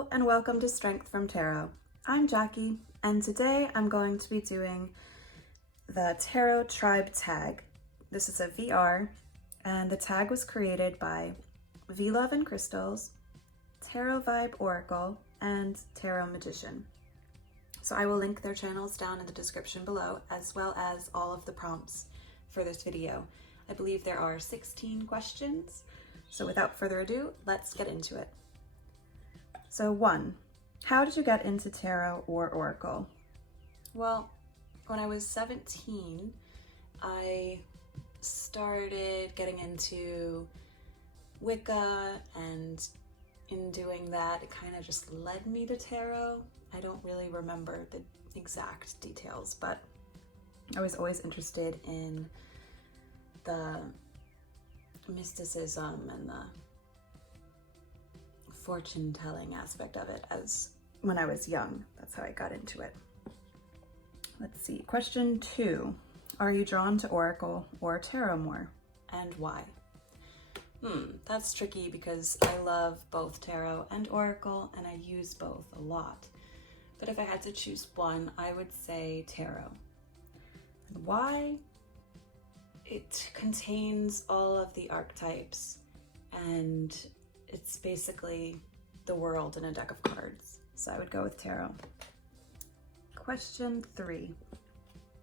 Hello and welcome to Strength from Tarot. I'm Jackie and today I'm going to be doing the Tarot Tribe tag. This is a VR and the tag was created by V-Love and Crystals, Tarot Vibe Oracle, and Tarot Magician. So I will link their channels down in the description below, as well as all of the prompts for this video. I believe there are 16 questions. So without further ado, let's get into it. So 1, how did you get into tarot or oracle? Well, when I was 17, I started getting into Wicca, and in doing that, it kind of just led me to tarot. I don't really remember the exact details, but I was always interested in the mysticism and the fortune telling aspect of it as when I was young. That's how I got into it. Let's see. Question 2. Are you drawn to oracle or tarot more, and why? That's tricky because I love both tarot and oracle and I use both a lot. But if I had to choose one, I would say tarot. And why? It contains all of the archetypes and it's basically the world in a deck of cards. So I would go with tarot. Question 3.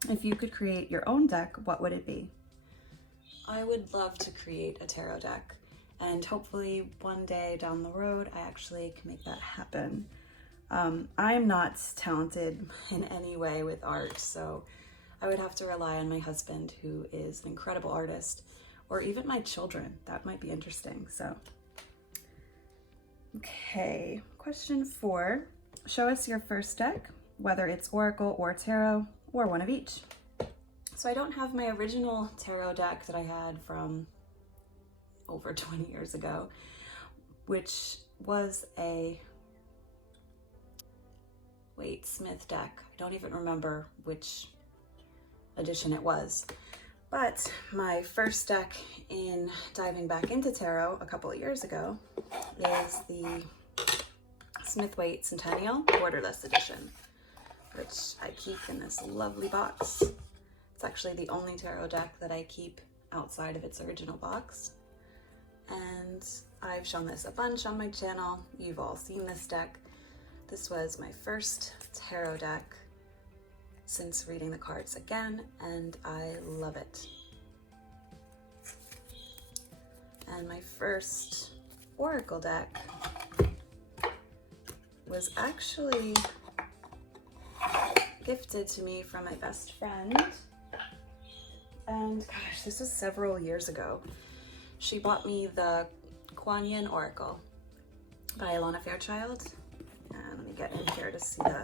If you could create your own deck, what would it be? I would love to create a tarot deck, and hopefully one day down the road I actually can make that happen. I'm not talented in any way with art, so I would have to rely on my husband, who is an incredible artist, or even my children. That might be interesting. So okay, question 4. Show us your first deck, whether it's oracle or tarot or one of each. So I don't have my original tarot deck that I had from over 20 years ago, which was a Smith deck. I don't even remember which edition it was. But my first deck in diving back into tarot a couple of years ago is the Smith-Waite Centennial Borderless Edition, which I keep in this lovely box. It's actually the only tarot deck that I keep outside of its original box. And I've shown this a bunch on my channel. You've all seen this deck. This was my first tarot deck since reading the cards again, and I love it. And my first oracle deck was actually gifted to me from my best friend. And gosh, this was several years ago. She bought me the Kuan Yin Oracle by Alana Fairchild. And let me get in here to see the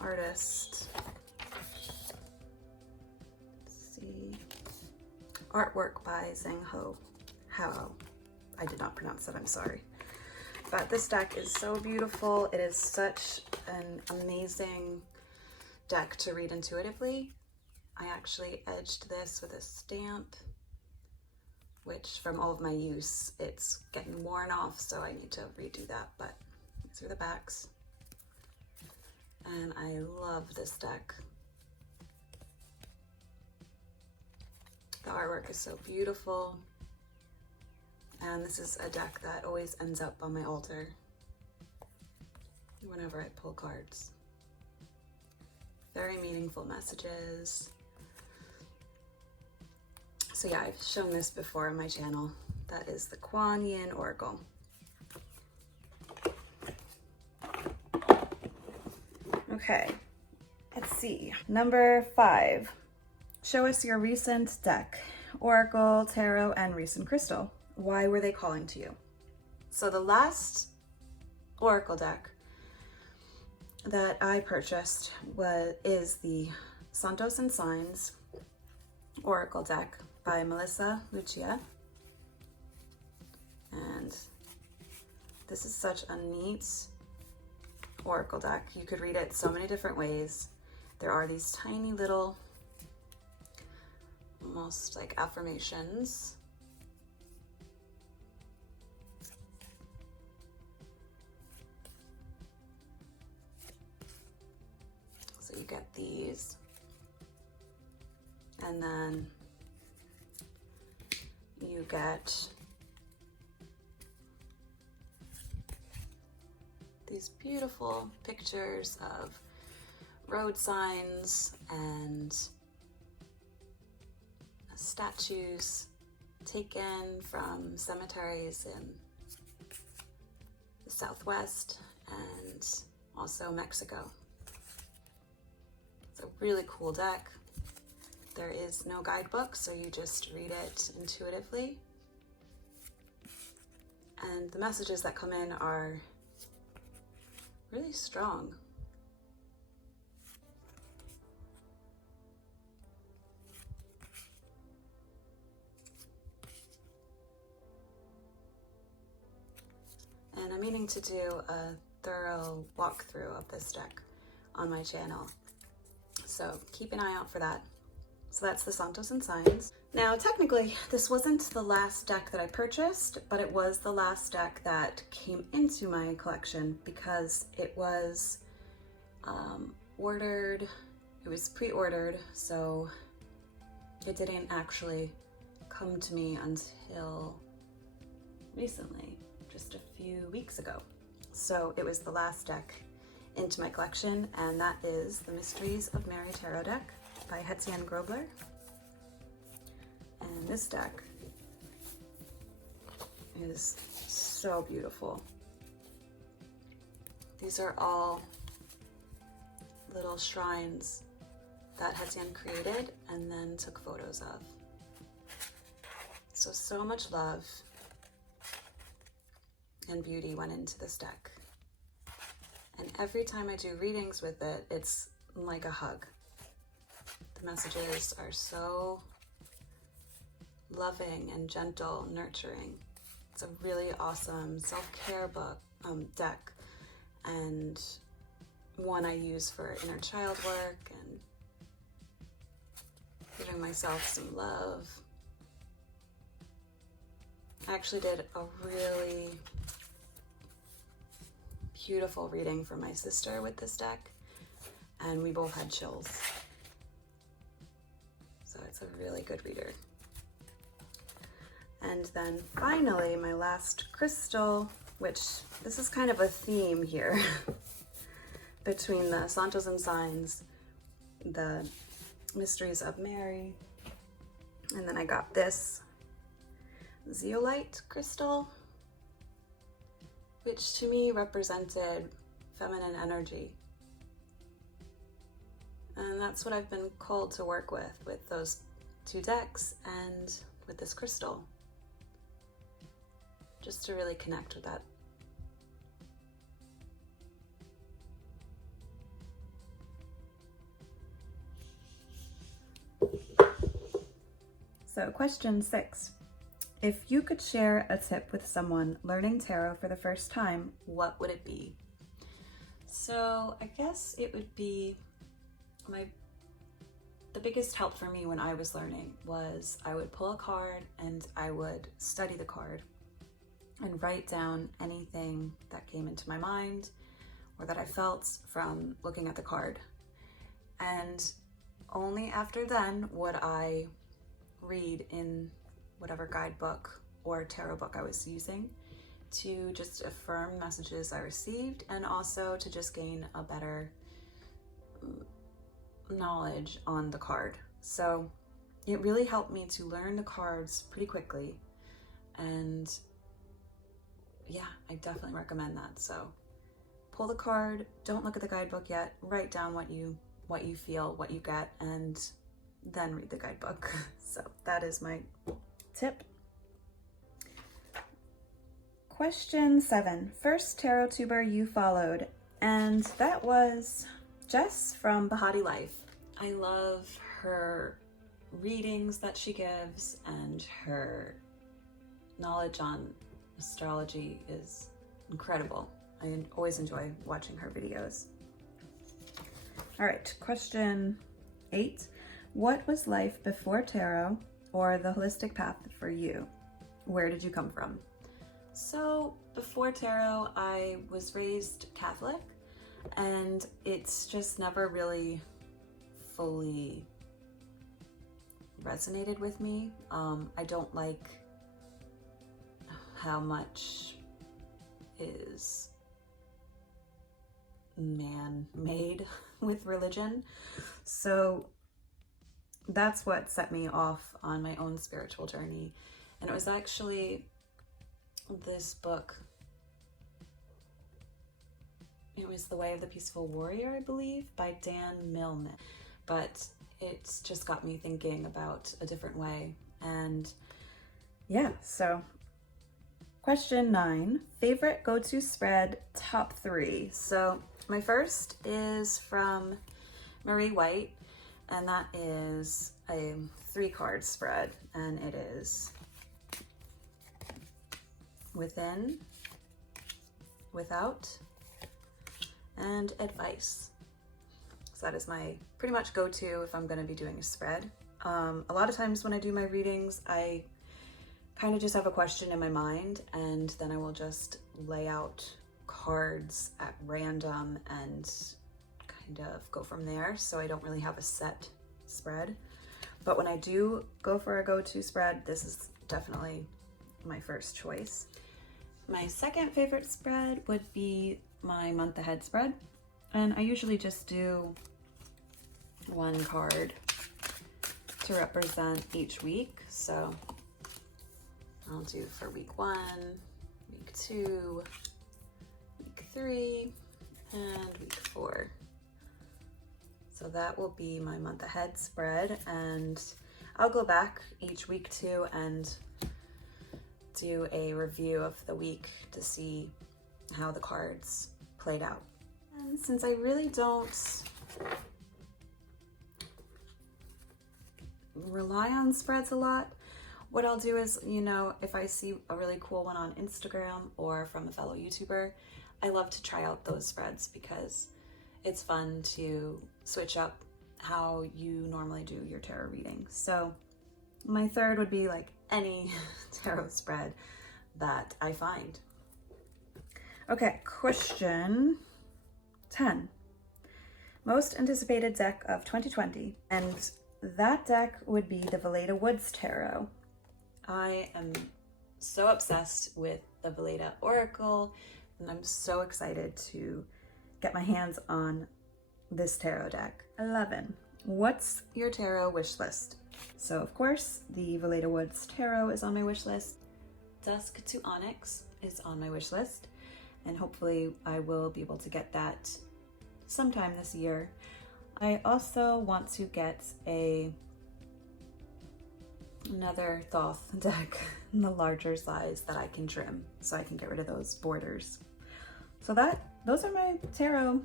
artist. Let's see. Artwork by Zhang Ho. How? I did not pronounce that, I'm sorry. But this deck is so beautiful. It is such an amazing deck to read intuitively. I actually edged this with a stamp, which from all of my use, it's getting worn off, so I need to redo that, but these are the backs. And I love this deck. The artwork is so beautiful. And this is a deck that always ends up on my altar whenever I pull cards. Very meaningful messages. So yeah, I've shown this before on my channel. That is the Kuan Yin Oracle. Okay, let's see. Number 5. Show us your recent deck. Oracle, tarot, and recent crystal. Why were they calling to you? So the last oracle deck that I purchased is the Santos and Signs Oracle deck by Melissa Lucia. And this is such a neat oracle deck. You could read it so many different ways. There are these tiny little, almost like affirmations. you get these, and then you get these beautiful pictures of road signs and statues taken from cemeteries in the Southwest and also Mexico. It's a really cool deck. There is no guidebook, so you just read it intuitively. And the messages that come in are really strong. And I'm meaning to do a thorough walkthrough of this deck on my channel, so keep an eye out for that. So that's the Santos and Signs. Now, technically, this wasn't the last deck that I purchased, but it was the last deck that came into my collection because it was ordered, it was pre-ordered, so it didn't actually come to me until recently, just a few weeks ago. So it was the last deck into my collection, and that is the Mysteries of Mary Tarot deck by Hetzian Grobler. And this deck is so beautiful. These are all little shrines that Hetzian created and then took photos of. So much love and beauty went into this deck. And every time I do readings with it, it's like a hug. The messages are so loving and gentle, nurturing. It's a really awesome self-care book, deck, and one I use for inner child work and giving myself some love. I actually did a really beautiful reading for my sister with this deck, and we both had chills. So it's a really good reader. And then finally, my last crystal, which this is kind of a theme here between the Santos and Signs, the Mysteries of Mary, and then I got this zeolite crystal, which to me represented feminine energy. And that's what I've been called to work with those two decks and with this crystal, just to really connect with that. So question 6. If you could share a tip with someone learning tarot for the first time, what would it be? So I guess it would be the biggest help for me when I was learning was I would pull a card and I would study the card and write down anything that came into my mind or that I felt from looking at the card. And only after then would I read in whatever guidebook or tarot book I was using to just affirm messages I received, and also to just gain a better knowledge on the card. So it really helped me to learn the cards pretty quickly, and yeah, I definitely recommend that. So pull the card, don't look at the guidebook yet, write down what you feel, what you get, and then read the guidebook. So that is my tip. Question 7. First tarot tuber you followed, and that was Jess from Bahati Life. I love her readings that she gives, and her knowledge on astrology is incredible. I always enjoy watching her videos. All right, question 8. What was life before tarot or the holistic path for you? Where did you come from? So before tarot, I was raised Catholic, and it's just never really fully resonated with me. I don't like how much is man-made with religion. So that's what set me off on my own spiritual journey. And it was actually this book. It was The Way of the Peaceful Warrior, I believe, by Dan Millman. But it's just got me thinking about a different way. And yeah, so question 9, favorite go-to spread, top 3. So my first is from Marie White, and that is a 3-card spread, and it is within, without, and advice. So that is my pretty much go-to if I'm going to be doing a spread. A lot of times when I do my readings, I kind of just have a question in my mind, and then I will just lay out cards at random and kind of go from there. So I don't really have a set spread. But when I do go for a go-to spread, this is definitely my first choice. My second favorite spread would be my month ahead spread. And I usually just do 1 card to represent each week. So I'll do for week 1, week 2, week 3, and week 4. So that will be my month ahead spread, and I'll go back each week too and do a review of the week to see how the cards played out. And since I really don't rely on spreads a lot, what I'll do is, you know, if I see a really cool one on Instagram or from a fellow YouTuber, I love to try out those spreads because it's fun to switch up how you normally do your tarot reading. So my third would be like any tarot spread that I find. Okay, question 10. Most anticipated deck of 2020. And that deck would be the Valeda Woods Tarot. I am so obsessed with the Valeda Oracle, and I'm so excited to get my hands on this tarot deck. 11. What's your tarot wish list? So of course, the Valeda Woods Tarot is on my wish list. Dusk to Onyx is on my wish list, and hopefully I will be able to get that sometime this year. I also want to get another Thoth deck in the larger size that I can trim so I can get rid of those borders. So those are my tarot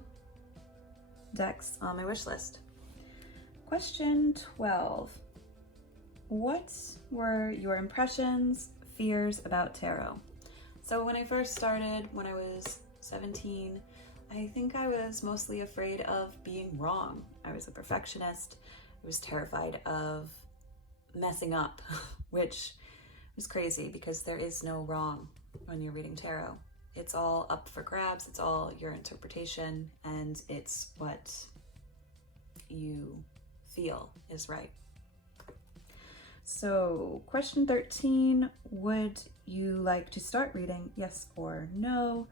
decks on my wish list. Question 12. What were your impressions, fears about tarot? So when I first started, when I was 17, I think I was mostly afraid of being wrong. I was a perfectionist. I was terrified of messing up, which was crazy because there is no wrong when you're reading tarot. It's all up for grabs. It's all your interpretation, and it's what you feel is right. So question 13, would you like to start reading? Yes or no?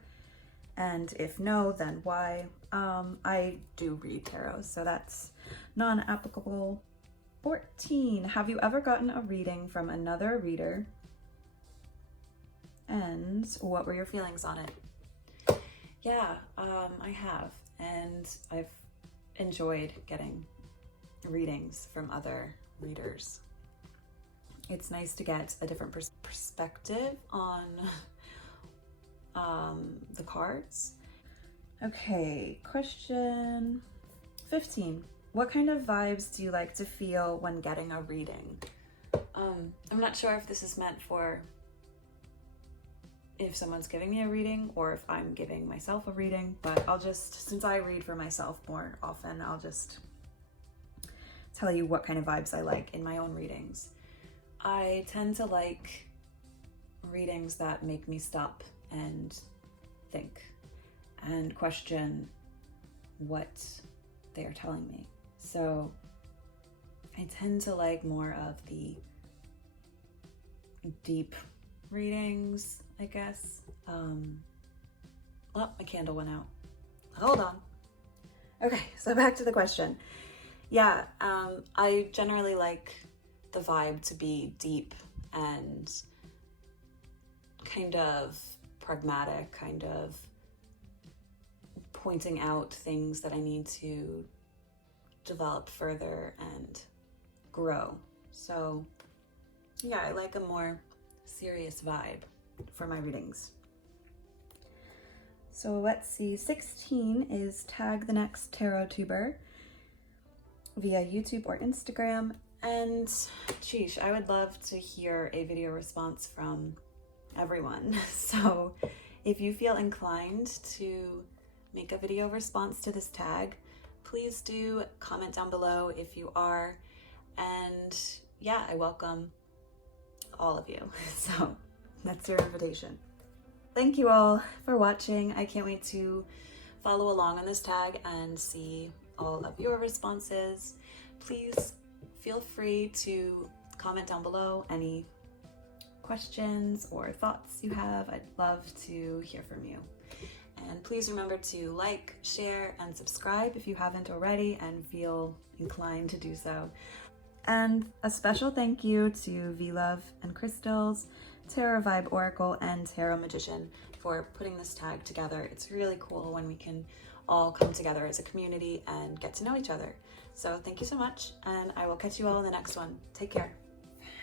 And if no, then why? I do read tarot, so that's non-applicable. 14, have you ever gotten a reading from another reader? And what were your feelings on it? Yeah, I have, and I've enjoyed getting readings from other readers. It's nice to get a different perspective on the cards. Okay, question 15. What kind of vibes do you like to feel when getting a reading? I'm not sure if this is meant for if someone's giving me a reading or if I'm giving myself a reading, but I'll just, since I read for myself more often, I'll just tell you what kind of vibes I like in my own readings. I tend to like readings that make me stop and think and question what they are telling me. So I tend to like more of the deep readings, I guess. Oh, my candle went out. Hold on. Okay, so back to the question. Yeah, I generally like the vibe to be deep and kind of pragmatic, kind of pointing out things that I need to develop further and grow. So yeah, I like a more serious vibe for my readings. So let's see, 16 is tag the next tarot tuber via YouTube or Instagram. And sheesh, I would love to hear a video response from everyone. So if you feel inclined to make a video response to this tag, please do comment down below if you are. And yeah, I welcome all of you. So that's your invitation. Thank you all for watching. I can't wait to follow along on this tag and see all of your responses. Please feel free to comment down below any questions or thoughts you have. I'd love to hear from you. And please remember to like, share, and subscribe if you haven't already and feel inclined to do so. And a special thank you to V-Love and Crystals, Tarot Vibe Oracle, and Tarot Magician for putting this tag together. It's really cool when we can all come together as a community and get to know each other. So thank you so much, and I will catch you all in the next one. Take care.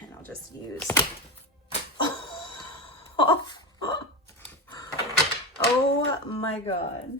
And I'll just use... Oh my God.